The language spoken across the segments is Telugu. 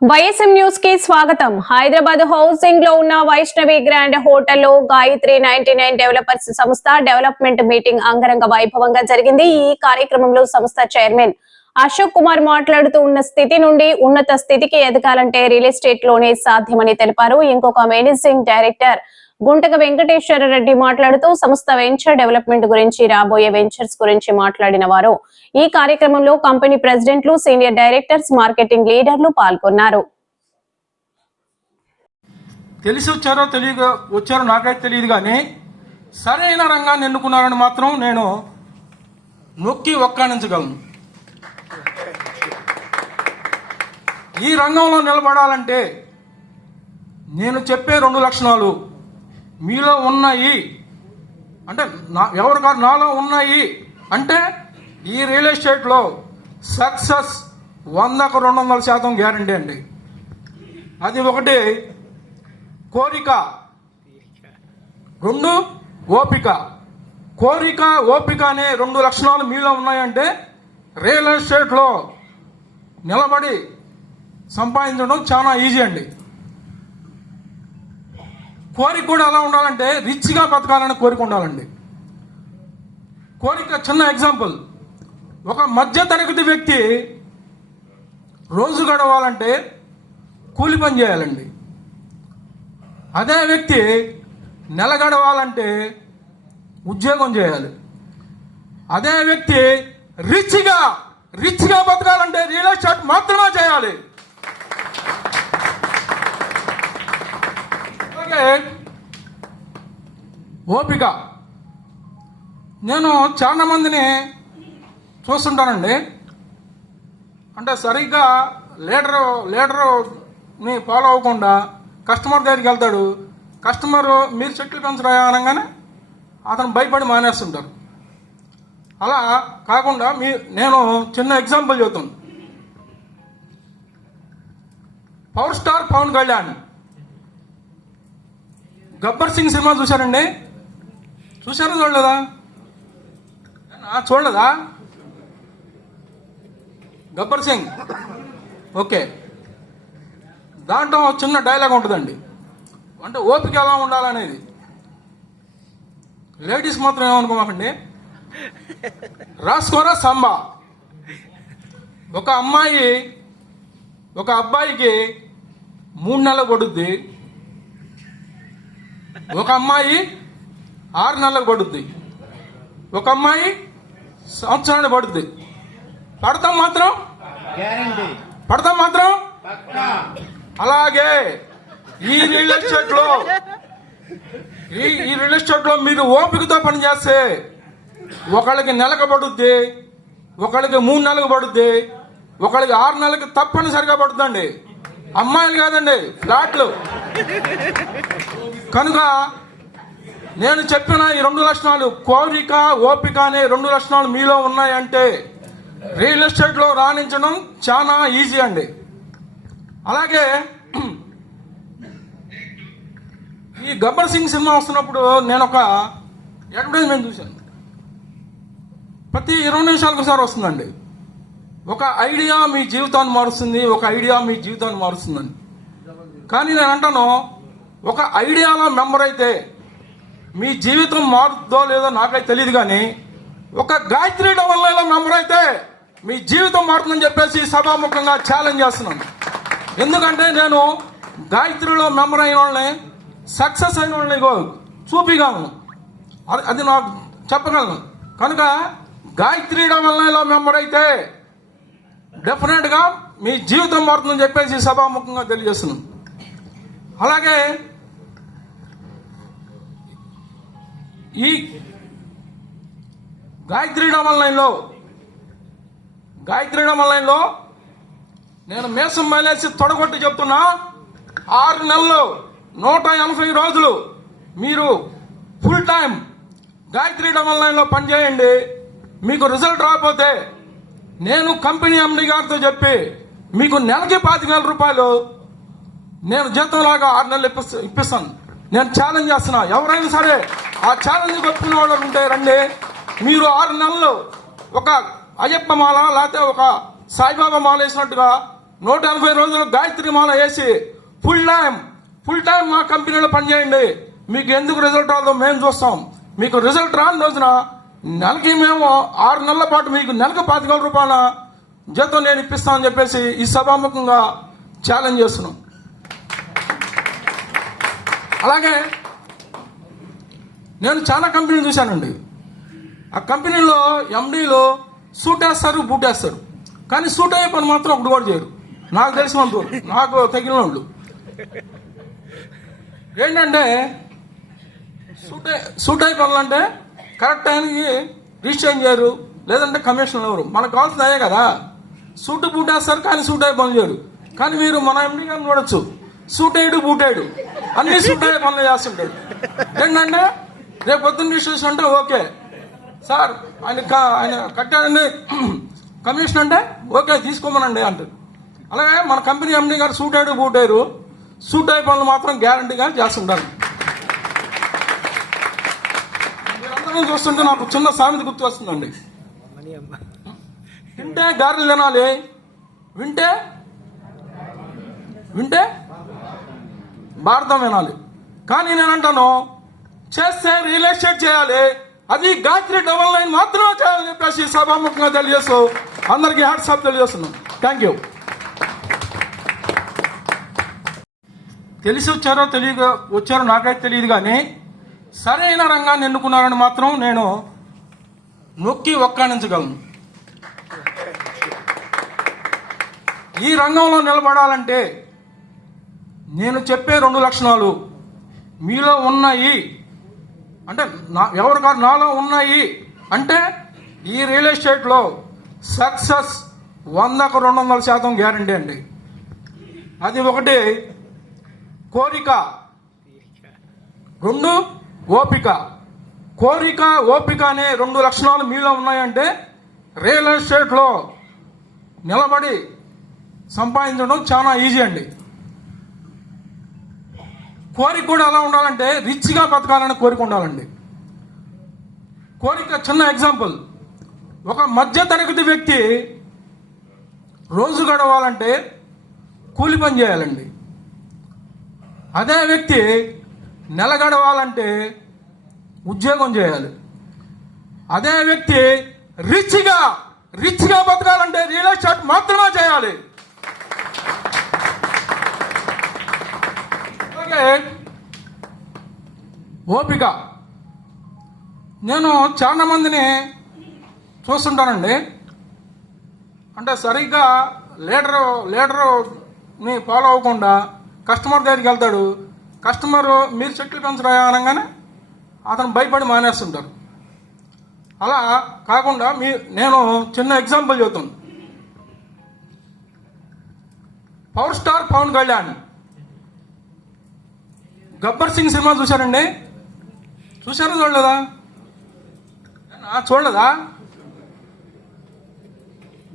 వైఎస్ఎం న్యూస్ కి స్వాగతం. హైదరాబాద్ హౌసింగ్ లో ఉన్న వైష్ణవి గ్రాండ్ హోటల్లో గాయత్రి 99 డెవలపర్స్ సంస్థ డెవలప్మెంట్ మీటింగ్ అంగరంగ వైభవంగా జరిగింది. ఈ కార్యక్రమంలో సంస్థ చైర్మన్ అశోక్ కుమార్ మాట్లాడుతూ ఉన్న స్థితి నుండి ఉన్నత స్థితికి ఎదగాలంటే రియల్ ఎస్టేట్ లోనే సాధ్యమని తెలిపారు. ఇంకొక మేనేజింగ్ డైరెక్టర్ గుంటక వెంకటేశ్వర రెడ్డి మాట్లాడుతూ సంస్థ వెంచర్ డెవలప్మెంట్ గురించి, రాబోయే వెంచర్స్ గురించి మాట్లాడిన వారు ఈ కార్యక్రమంలో కంపెనీ ప్రెసిడెంట్లు, సీనియర్ డైరెక్టర్స్, మార్కెటింగ్ లీడర్లు పాల్గొన్నారు. తెలిసి వచ్చారో తెలియక వచ్చారో నాకైతే తెలియదు, కానీ సరైన రంగాన్ని ఎన్నుకున్నారని మాత్రం నేను నొక్కి ఒక్కాణించగలను. ఈ రంగంలో నిలబడాలంటే నేను చెప్పే 2 లక్షణాలు మీలో ఉన్నాయి అంటే, ఎవరు కాదు నాలో ఉన్నాయి అంటే ఈ రియల్ ఎస్టేట్లో సక్సెస్ 100కు 200% గ్యారంటీ అండి. అది ఒకటి కోరిక, 2 ఓపిక. కోరిక, ఓపిక అనే 2 లక్షణాలు మీలో ఉన్నాయంటే రియల్ ఎస్టేట్లో నిలబడి సంపాదించడం చాలా ఈజీ అండి. కోరిక కూడా ఎలా ఉండాలంటే రిచ్గా బతకాలని కోరిక ఉండాలండి. కోరిక చిన్న ఎగ్జాంపుల్, ఒక మధ్య తరగతి వ్యక్తి రోజు గడవాలంటే కూలి పని చేయాలండి. అదే వ్యక్తి నెల గడవాలంటే ఉద్యోగం చేయాలి. అదే వ్యక్తి రిచ్గా బతకాలంటే రియల్ ఎస్టేట్ మాత్రమే చేయాలి. ఓపిక. నేను చాలా మందిని చూస్తుంటానండి, అంటే సరిగ్గా లీడర్ని ఫాలో అవ్వకుండా కస్టమర్ దగ్గరికి వెళ్తాడు. కస్టమర్ మీరు చెట్లు పెంచరా అనగానే అతను భయపడి మానేస్తుంటారు. అలా కాకుండా నేను చిన్న ఎగ్జాంపుల్ చెబుతాను. Power star Pavan Kalyan Gabbar Singh cinema చూశారండి? చూశారా చూడలేదా? చూడలేదా? గబ్బర్ సింగ్ ఓకే. దాంట్లో చిన్న డైలాగ్ ఉంటుందండి, అంటే ఓపిక ఎలా ఉండాలనేది. లేడీస్ మాత్రం ఏమనుకోమాకండి, రాసుకోరా సంబా. ఒక అమ్మాయి ఒక అబ్బాయికి 3 నెలలు పడుద్ది, ఒక అమ్మాయి 6 నెలలకు పడుద్ది, ఒక అమ్మాయి సంవత్సరానికి పడుద్ది. పడతాం మాత్రం అలాగే ఈ రియల్ ఎస్టేట్లో మీరు ఓపికతో పనిచేస్తే ఒకళ్ళకి నెలకు పడుద్ది, ఒకళ్ళకి 3 నెలలకు పడుద్ది, ఒకళ్ళకి 6 నెలలకు తప్పనిసరిగా పడుతుందండి. అమ్మాయిలు కాదండి, ఫ్లాట్లు. కనుక నేను చెప్పిన ఈ 2 లక్షణాలు, కోరిక, ఓపిక అనే 2 లక్షణాలు మీలో ఉన్నాయంటే రియల్ ఎస్టేట్లో రాణించడం చాలా ఈజీ అండి. అలాగే ఈ గబ్బర్ సింగ్ సినిమా వస్తున్నప్పుడు నేను ఒక అడ్వర్టైజ్మెంట్ చూశాను. ప్రతి 20 నిమిషాలకు ఒకసారి వస్తుందండి. ఒక ఐడియా మీ జీవితాన్ని మారుస్తుంది, ఒక ఐడియా మీ జీవితాన్ని మారుస్తుందని. కానీ నేను అంటాను, ఒక ఐడియాలో మెంబర్ అయితే మీ జీవితం మారుతుందో లేదో నాకైతే తెలియదు, కానీ ఒక గాయత్రి డబల్లో మెంబర్ అయితే మీ జీవితం మారుతుందని చెప్పేసి సభాముఖంగా ఛాలెంజ్ చేస్తున్నాను. ఎందుకంటే నేను గాయత్రిలో మెంబర్ అయిన వాళ్ళని, సక్సెస్ అయిన వాళ్ళని చూపిగలను, అది నాకు చెప్పగలను. కనుక గాయత్రి డబల్లో మెంబర్ అయితే డెఫినెట్గా మీ జీవితం మారుతుందని చెప్పేసి సభాముఖంగా తెలియజేస్తున్నాను. అలాగే ఈ గాయత్రి డబల్ లైన్లో నేను మేసం మైలేసి తొడగొట్టి చెప్తున్నా, 6 నెలలు 180 రోజులు మీరు ఫుల్ టైం గాయత్రి డబల్ లైన్లో పనిచేయండి. మీకు రిజల్ట్ రాకపోతే నేను కంపెనీ ఎండి గారితో చెప్పి మీకు నెలకి 25,000 రూపాయలు నేను జీతంలాగా 6 నెలలు ఇప్పిస్తాను. నేను ఛాలెంజ్ చేస్తున్నా, ఎవరైనా సరే ఆ ఛాలెంజ్ ఒప్పుకున్న వాళ్ళు ఉంటే రండి. మీరు 6 నెలలు ఒక అయ్యప్ప మాల లేకపోతే ఒక సాయిబాబా మాల వేసినట్టుగా 180 రోజులు గాయత్రి మాల వేసి ఫుల్ టైం మా కంపెనీలో పనిచేయండి. మీకు ఎందుకు రిజల్ట్ రాదో మేము చూస్తాం. మీకు రిజల్ట్ రాని రోజున నెలకి మేము 6 నెలల పాటు మీకు నెలకు 25,000 రూపాయల జీతం నేను ఇప్పిస్తామని చెప్పేసి ఈ సభాముఖంగా ఛాలెంజ్ చేస్తున్నాం. అలాగే నేను చాలా కంపెనీలు చూశానండి. ఆ కంపెనీలో ఎండీలు సూట్ వేస్తారు, బూట్ వేస్తారు, కానీ సూట్ అయ్యే పని మాత్రం ఒకటి కూడా చేయరు. నాకు తెలిసినంత నాకు తగిన వాళ్ళు ఏంటంటే సూట్ అయ్యే పనులు అంటే కరెక్ట్ టైంకి రిజిస్ట్రేషన్ చేయరు, లేదంటే కమిషన్ ఎవరు. మనకు కావాల్సింది అయ్యే కదా. సూట్ బూట్ వేస్తారు కానీ సూట్ అయ్యే పనులు చేయరు. కానీ మీరు మన ఎండీ గారిని చూడొచ్చు, సూట్ అయ్యాడు బూట్ అయ్యాడు అన్ని సూట్ అయ్యే పనులు చేస్తుంటాడు. ఏంటంటే రేపు పొద్దున్న రిజిస్ట్రేషన్ అంటే ఓకే సార్ ఆయన కట్టాడండి కమిషన్ అంటే ఓకే తీసుకోమనండి అంటారు. అలాగే మన కంపెనీ ఎండీ గారు సూట్ అయ్యాడు బూట్ అయ్యారు, సూట్ అయ్యే పనులు మాత్రం గ్యారంటీగా చేస్తుంటారు. మీరందరూ చూస్తుంటే నాకు చిన్న సామెత గుర్తు వస్తుందండి. వింటే గారెలు తినాలి, వింటే భారతం వినాలి. కానీ నేను అంటాను చేస్తే రియల్ ఎస్టేట్ చేయాలి, అది గాయత్రి డబల్ లైన్ మాత్రమే చేయాలని చెప్పేసి సభాముఖంగా తెలియజేస్తూ అందరికీ హ్యాట్సాప్ తెలియజేస్తున్నాం. Thank you. తెలిసి వచ్చారో నాకైతే తెలియదు, కానీ సరైన రంగాన్ని ఎన్నుకున్నారని మాత్రం నేను నొక్కి ఒక్కాణించగలను. ఈ రంగంలో నిలబడాలంటే నేను చెప్పే 2 లక్షణాలు మీలో ఉన్నాయి అంటే ఎవరు కాదు నాలో ఉన్నాయి అంటే ఈ రియల్ ఎస్టేట్లో సక్సెస్ 100కు 200% గ్యారంటీ అండి. అది ఒకటి కోరిక, 2 ఓపిక. కోరిక ఓపిక అనే 2 లక్షణాలు మీలో ఉన్నాయంటే రియల్ ఎస్టేట్లో నిలబడి సంపాదించడం చాలా ఈజీ అండి. కోరిక కూడా ఎలా ఉండాలంటే రిచ్గా బతకాలని కోరిక ఉండాలండి. కోరిక చిన్న ఎగ్జాంపుల్, ఒక మధ్య తరగతి వ్యక్తి రోజు గడవాలంటే కూలి పని చేయాలండి. అదే వ్యక్తి నెల గడవాలంటే ఉద్యోగం చేయాలి. అదే వ్యక్తి రిచ్గా బతకాలంటే రియల్ ఎస్టేట్ మాత్రమే చేయాలి. ఓపిక. నేను చాలా మందిని చూస్తుంటానండి, అంటే సరిగ్గా లీడర్ని ఫాలో అవ్వకుండా కస్టమర్ దగ్గరికి వెళ్తాడు. కస్టమర్ మీరు చెట్లు పెంచరా అనగానే అతను భయపడి మానేస్తుంటారు. అలా కాకుండా నేను చిన్న ఎగ్జాంపుల్ చెబుతాను. Power star Pavan Kalyan Gabbar Singh cinema చూశారండి? చూశారా చూడలేదా? చూడలేదా?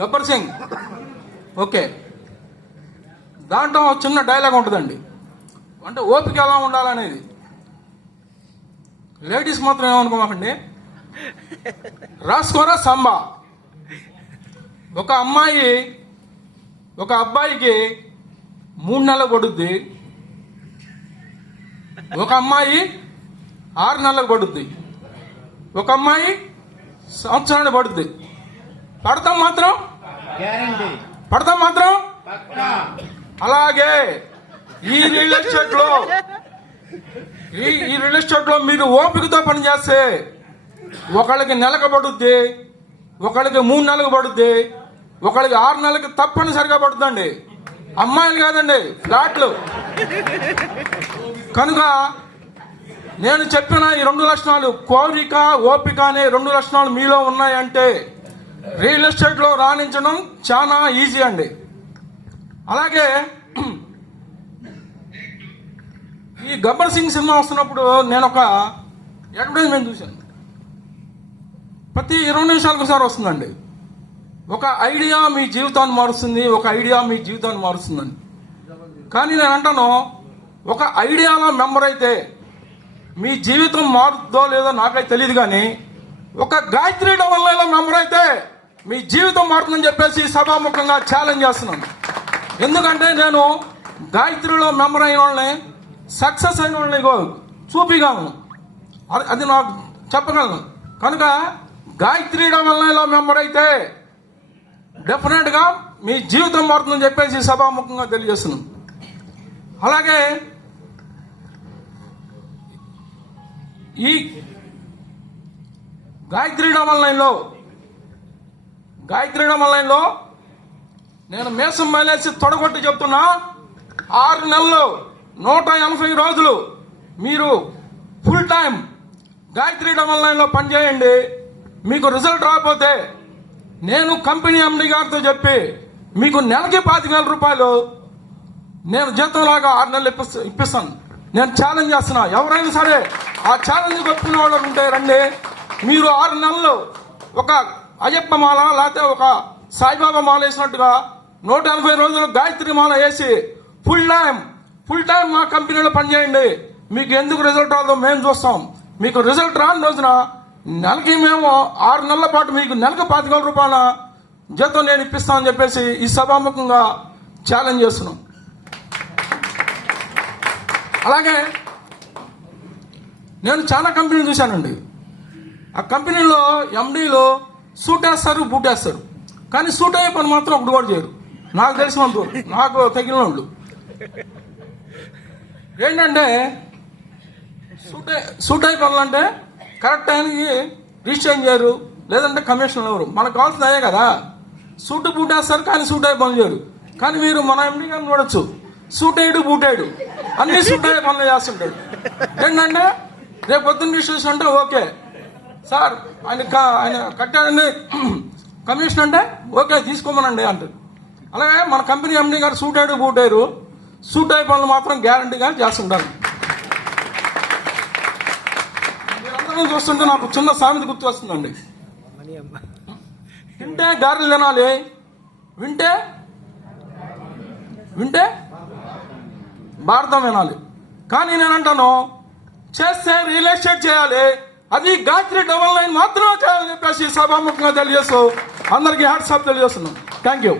గబ్బర్ సింగ్ ఓకే. దాంట్లో చిన్న డైలాగ్ ఉంటుందండి, అంటే ఓపిక ఎలా ఉండాలనేది. లేడీస్ మాత్రం ఏమనుకోమాకండి, రాసుకోరా సంబా. ఒక అబ్బాయికి 3 నెలలు పడుద్ది, ఒక అమ్మాయి 6 నెలలకు పడుద్ది, ఒక అమ్మాయి సంవత్సరానికి పడుద్ది. పడతాం మాత్రం అలాగే ఈ రియల్ ఎస్టేట్ లో మీరు ఓపికతో పనిచేస్తే ఒకళ్ళకి నెలకు పడుద్ది, ఒకళ్ళకి 3 నెలలకు పడుద్ది, ఒకళ్ళకి 6 నెలలకు తప్పనిసరిగా పడుతుందండి. అమ్మాయిలు కాదండి, ఫ్లాట్లు. కనుక నేను చెప్పిన ఈ 2 లక్షణాలు, కోరిక ఓపిక అనే 2 లక్షణాలు మీలో ఉన్నాయంటే రియల్ ఎస్టేట్లో రాణించడం చాలా ఈజీ అండి. అలాగే ఈ గబ్బర్ సింగ్ సినిమా వస్తున్నప్పుడు నేను ఒక అడ్వర్టైజ్మెంట్ చూశాను. ప్రతి 20 నిమిషాలకు ఒకసారి వస్తుందండి. ఒక ఐడియా మీ జీవితాన్ని మారుస్తుంది, ఒక ఐడియా మీ జీవితాన్ని మారుస్తుందని. కానీ నేను అంటాను, ఒక ఐడియాలో మెంబర్ అయితే మీ జీవితం మారుతుందో లేదో నాకైతే తెలియదు, కానీ ఒక గాయత్రి డబల్ లైన్లో మెంబర్ అయితే మీ జీవితం మారుతుందని చెప్పేసి సభాముఖంగా ఛాలెంజ్ చేస్తున్నాను. ఎందుకంటే నేను గాయత్రిలో మెంబర్ అయిన వాళ్ళని, సక్సెస్ అయిన వాళ్ళని చూపిగలను, అది నాకు చెప్పగలను. కనుక గాయత్రి డబల్నైన్లో మెంబర్ అయితే డెఫినెట్గా మీ జీవితం మారుతుందని చెప్పేసి సభాముఖంగా తెలియజేస్తున్నాను. అలాగే ఈ గాయత్రి డబల్నైన్లో నేను మేసం మైలేసి తొడగొట్టి చెప్తున్నా, 6 నెలలు 180 రోజులు మీరు ఫుల్ టైం గాయత్రి డబల్నైన్లో పనిచేయండి. మీకు రిజల్ట్ రాకపోతే నేను కంపెనీ ఎండి గారితో చెప్పి మీకు నెలకి 25,000 రూపాయలు నేను జీతంలాగా 6 నెలలు ఇప్పిస్తాను. నేను ఛాలెంజ్ చేస్తున్నా, ఎవరైనా సరే ఆ ఛాలెంజ్ ఒప్పుకున్న వాళ్ళు ఉంటే రండి. మీరు 6 నెలలు ఒక అయ్యప్ప మాల లేకపోతే ఒక సాయిబాబా మాల వేసినట్టుగా 180 రోజులు గాయత్రి మాల వేసి ఫుల్ టైం మా కంపెనీలో పనిచేయండి. మీకు ఎందుకు రిజల్ట్ రాదో మేము చూస్తాం. మీకు రిజల్ట్ రాని రోజున నెలకి మేము 6 నెలల పాటు మీకు నెలకు 25,000 రూపాయల జీతం నేను ఇప్పిస్తామని చెప్పేసి ఈ సభాముఖంగా ఛాలెంజ్ చేస్తున్నాం. అలాగే నేను చాలా కంపెనీలు చూశానండి. ఆ కంపెనీలో ఎండీలు సూట్ వేస్తారు, బూట్ వేస్తారు, కానీ సూట్ అయ్యే పని మాత్రం ఒకటి కూడా చేయరు. నాకు తెలిసినంత నాకు తగిన వాళ్ళు ఏంటంటే సూట్ అయ్యే పనులు అంటే కరెక్ట్ టైంకి రిజిస్ట్రేషన్ చేయరు, లేదంటే కమిషన్ ఎవరు. మనకు కావాల్సింది అయ్యే కదా. సూట్ బూట్ వేస్తారు కానీ సూట్ అయ్యే పనులు చేయరు. కానీ మీరు మన ఎండీ గారిని చూడొచ్చు, సూట్ అయ్యాడు బూట్ అయ్యాడు అన్ని సూట్ అయ్యే పనులు చేస్తుంటాడు. ఏంటంటే రేపు పొద్దున్న రిజిస్ట్రేషన్ అంటే ఓకే సార్ ఆయన కట్టాడండి కమిషన్ అంటే ఓకే తీసుకోమనండి అంటారు. అలాగే మన కంపెనీ ఎండీ గారు సూట్ అయ్యాడు బూట్ అయ్యారు, సూట్ అయ్యే పనులు మాత్రం గ్యారంటీగా చేస్తుంటారు. మీరందరూ చూస్తుంటే నాకు చిన్న సామెత గుర్తు వస్తుందండి. వింటే గారెలు తినాలి, వింటే భారతం వినాలి. కానీ నేనంటాను చేస్తే రియల్ ఎస్టేట్ చేయాలి, అది గాయత్రి డబల్నైన్ మాత్రమే చేయాలని చెప్పేసి సభాముఖంగా తెలియజేస్తూ అందరికీ హ్యాట్సాప్ తెలియజేస్తున్నాం. Thank you.